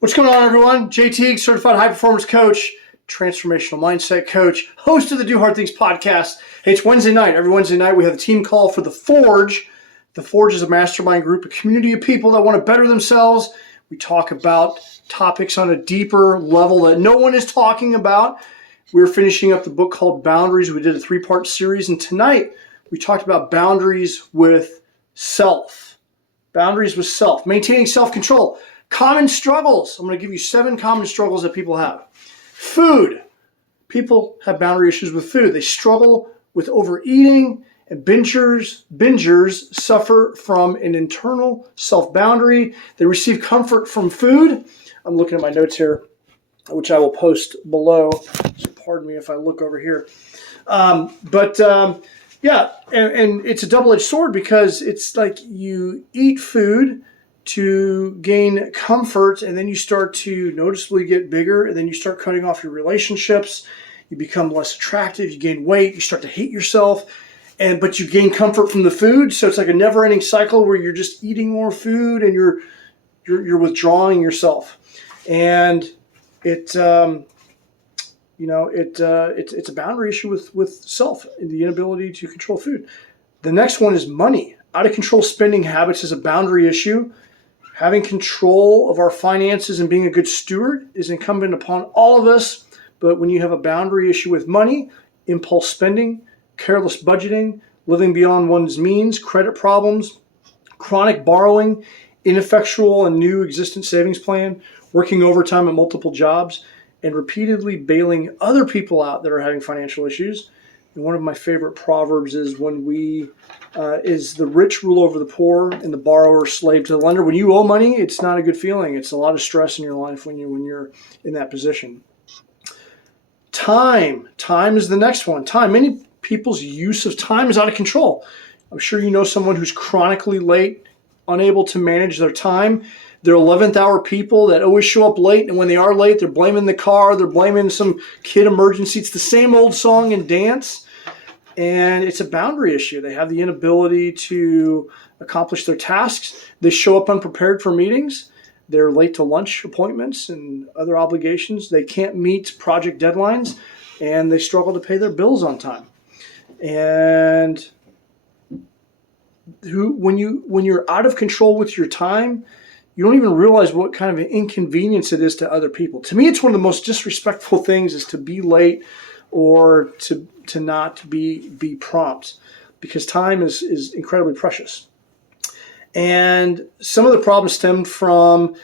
What's going on, everyone? JT, certified high performance coach, transformational mindset coach, host of the Do Hard Things podcast. Hey, it's Wednesday night. Every Wednesday night, we have a team call for The Forge. The Forge is a mastermind group, a community of people that want to better themselves. We talk about topics on a deeper level that no one is talking about. We're finishing up the book called Boundaries. We did a 3-part series, and tonight we talked about boundaries with self. Boundaries with self, maintaining self-control. Common struggles. I'm going to give you 7 common struggles that people have. Food. People have boundary issues with food. They struggle with overeating, and bingers suffer from an internal self-boundary. They receive comfort from food. I'm looking at my notes here, which I will post below. So pardon me if I look over here. Yeah, and it's a double-edged sword because it's like you eat food to gain comfort, and then you start to noticeably get bigger, and then you start cutting off your relationships. You become less attractive. You gain weight. You start to hate yourself, but you gain comfort from the food. So it's like a never-ending cycle where you're just eating more food and you're withdrawing yourself, and it's a boundary issue with self, the inability to control food. The next one is money. Out of control spending habits is a boundary issue. Having control of our finances and being a good steward is incumbent upon all of us. But when you have a boundary issue with money, impulse spending, careless budgeting, living beyond one's means, credit problems, chronic borrowing, ineffectual and new existent savings plan, working overtime at multiple jobs, and repeatedly bailing other people out that are having financial issues. And one of my favorite proverbs is is the rich rule over the poor and the borrower slave to the lender. When you owe money, it's not a good feeling. It's a lot of stress in your life when you're in that position. Time is the next one. Time. Many people's use of time is out of control. I'm sure you know someone who's chronically late, unable to manage their time. They're 11th hour people that always show up late, and when they are late, they're blaming the car, they're blaming some kid emergency. It's the same old song and dance, and it's a boundary issue. They have the inability to accomplish their tasks. They show up unprepared for meetings. They're late to lunch appointments and other obligations. They can't meet project deadlines, and they struggle to pay their bills on time. And when you're out of control with your time, you don't even realize what kind of an inconvenience it is to other people. To me, it's one of the most disrespectful things is to be late or to not be prompt, because time is incredibly precious. And some of the problems stem from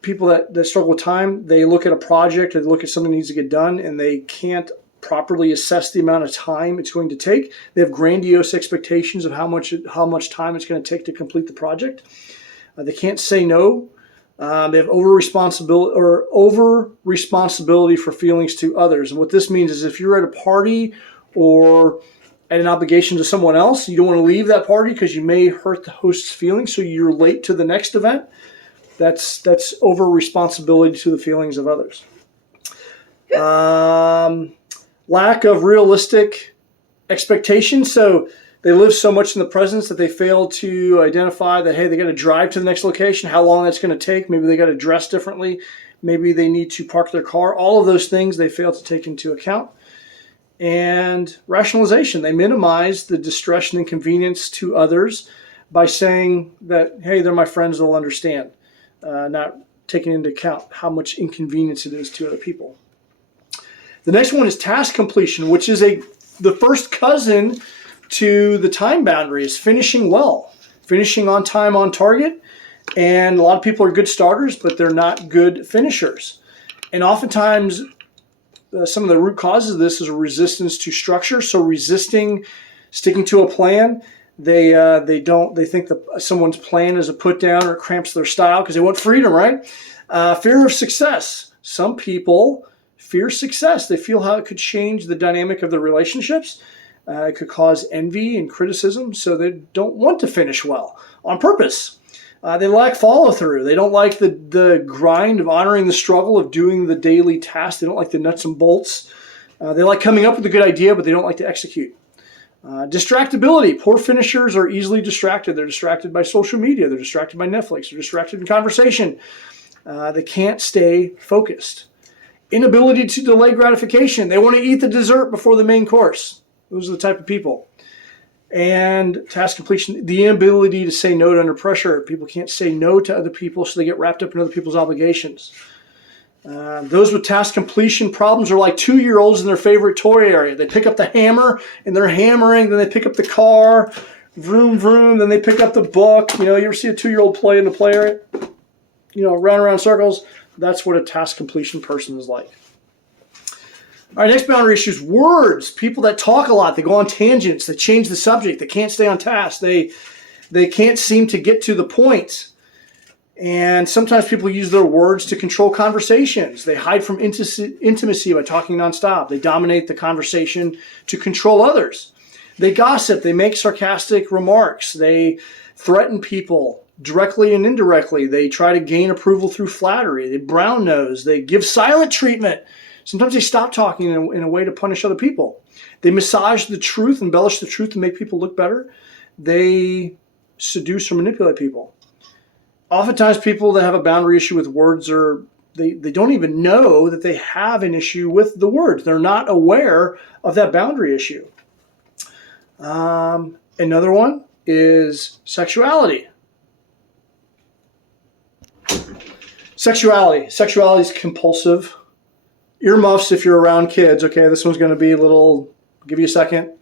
people that struggle with time. They look at a project or they look at something that needs to get done, and they can't properly assess the amount of time it's going to take. They have grandiose expectations of how much time it's going to take to complete the project. They can't say no. They have over responsibility for feelings to others. And what this means is if you're at a party or at an obligation to someone else, you don't want to leave that party because you may hurt the host's feelings, so you're late to the next event. That's over responsibility to the feelings of others. Lack of realistic expectations. So they live so much in the present that they fail to identify that, hey, they got to drive to the next location, how long that's going to take. Maybe they got to dress differently. Maybe they need to park their car. All of those things they fail to take into account. And rationalization. They minimize the distress and inconvenience to others by saying that, hey, they're my friends, they'll understand. Not taking into account how much inconvenience it is to other people. The next one is task completion, which is the first cousin to the time boundary, is finishing well, finishing on time, on target. And a lot of people are good starters, but they're not good finishers. And oftentimes, some of the root causes of this is a resistance to structure. So resisting sticking to a plan. They think that someone's plan is a put down or it cramps their style because they want freedom, right? Fear of success. Some people fear success. They feel how it could change the dynamic of their relationships. It could cause envy and criticism, so they don't want to finish well on purpose. They lack follow-through. They don't like the grind of honoring the struggle of doing the daily task. They don't like the nuts and bolts. They like coming up with a good idea, but they don't like to execute. Distractibility. Poor finishers are easily distracted. They're distracted by social media. They're distracted by Netflix. They're distracted in conversation. They can't stay focused. Inability to delay gratification. They want to eat the dessert before the main course. Those are the type of people. And task completion, the inability to say no under pressure. People can't say no to other people, so they get wrapped up in other people's obligations. Those with task completion problems are like 2-year-olds in their favorite toy area. They pick up the hammer and they're hammering, then they pick up the car, vroom, vroom, then they pick up the book. You ever see a 2-year-old play in the play area? Round around circles. That's what a task completion person is like. All right, next boundary issue is words. People that talk a lot, they go on tangents, they change the subject, they can't stay on task, they can't seem to get to the point. And sometimes people use their words to control conversations. They hide from intimacy by talking nonstop. They dominate the conversation to control others. They gossip, they make sarcastic remarks, they threaten people directly and indirectly. They try to gain approval through flattery. They brown nose. They give silent treatment. Sometimes they stop talking in a way to punish other people. They massage the truth, embellish the truth to make people look better. They seduce or manipulate people. Oftentimes people that have a boundary issue with words they don't even know that they have an issue with the words. They're not aware of that boundary issue. Another one is sexuality. Sexuality is compulsive. Earmuffs if you're around kids. Okay, this one's going to be a little, give you a second.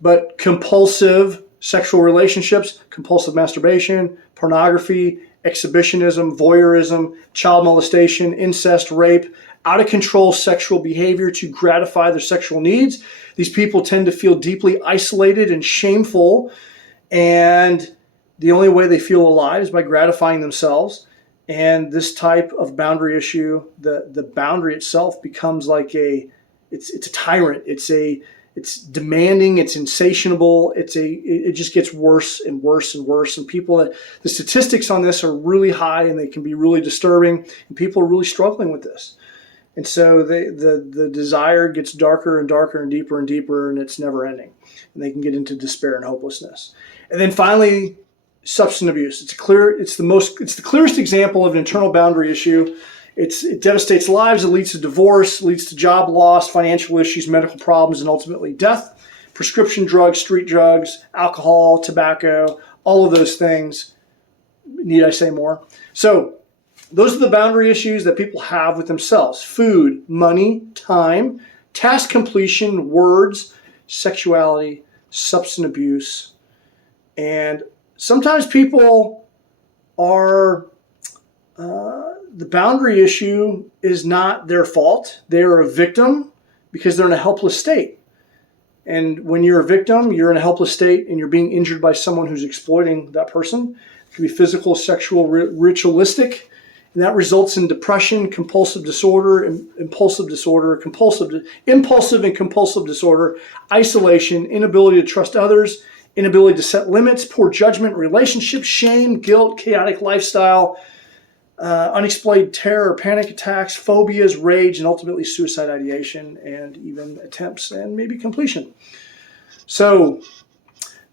But compulsive sexual relationships, compulsive masturbation, pornography, exhibitionism, voyeurism, child molestation, incest, rape, out of control sexual behavior to gratify their sexual needs. These people tend to feel deeply isolated and shameful, and the only way they feel alive is by gratifying themselves. And this type of boundary issue, the boundary itself becomes like it's a tyrant. It's demanding. It's insatiable. It just gets worse and worse and worse. And the statistics on this are really high, and they can be really disturbing. And people are really struggling with this. And so the desire gets darker and darker and deeper, and it's never ending. And they can get into despair and hopelessness. And then finally, substance abuse. It's the clearest example of an internal boundary issue. It devastates lives. It leads to divorce, leads to job loss, financial issues, medical problems, and ultimately death. Prescription drugs, street drugs, alcohol, tobacco, all of those things. Need I say more? So those are the boundary issues that people have with themselves. Food, money, time, task completion, words, sexuality, substance abuse, and sometimes people are, the boundary issue is not their fault. They are a victim because they're in a helpless state. And when you're a victim, you're in a helpless state and you're being injured by someone who's exploiting that person. It can be physical, sexual, ritualistic. And that results in depression, compulsive disorder, impulsive disorder, impulsive and compulsive disorder, isolation, inability to trust others, inability to set limits, poor judgment, relationships, shame, guilt, chaotic lifestyle, unexplained terror, panic attacks, phobias, rage, and ultimately suicide ideation, and even attempts and maybe completion. So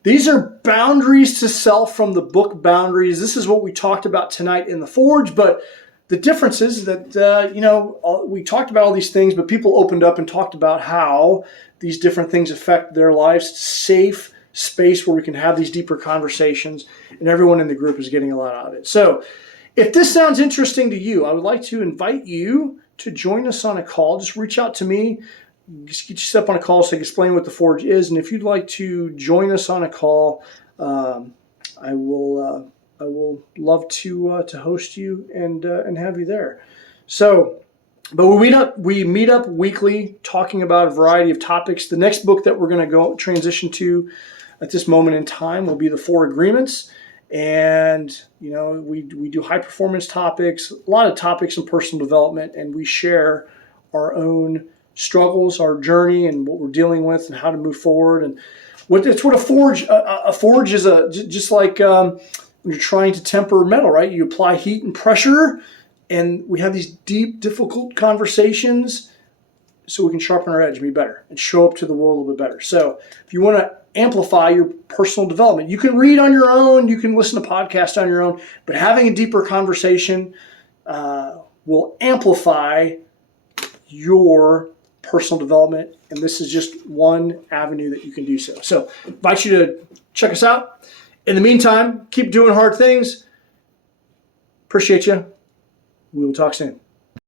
these are boundaries to self from the book Boundaries. This is what we talked about tonight in the Forge, but the difference is that, we talked about all these things, but people opened up and talked about how these different things affect their lives. Safe space where we can have these deeper conversations, and everyone in the group is getting a lot out of it. So if this sounds interesting to you, I would like to invite you to join us on a call. Just reach out to me, just get you set up on a call so I can explain what the Forge is. And if you'd like to join us on a call, I will love to host you and have you there. So, but we meet up weekly talking about a variety of topics. The next book that we're going to go transition to at this moment in time will be the 4 Agreements. And, we do high performance topics, a lot of topics in personal development, and we share our own struggles, our journey, and what we're dealing with and how to move forward. And it's what a forge is just like when you're trying to temper metal, right? You apply heat and pressure, and we have these deep, difficult conversations so we can sharpen our edge and be better and show up to the world a little bit better. So if you want to amplify your personal development, you can read on your own, you can listen to podcasts on your own, but having a deeper conversation will amplify your personal development. And this is just one avenue that you can do so. So I invite you to check us out. In the meantime, keep doing hard things. Appreciate you. We will talk soon.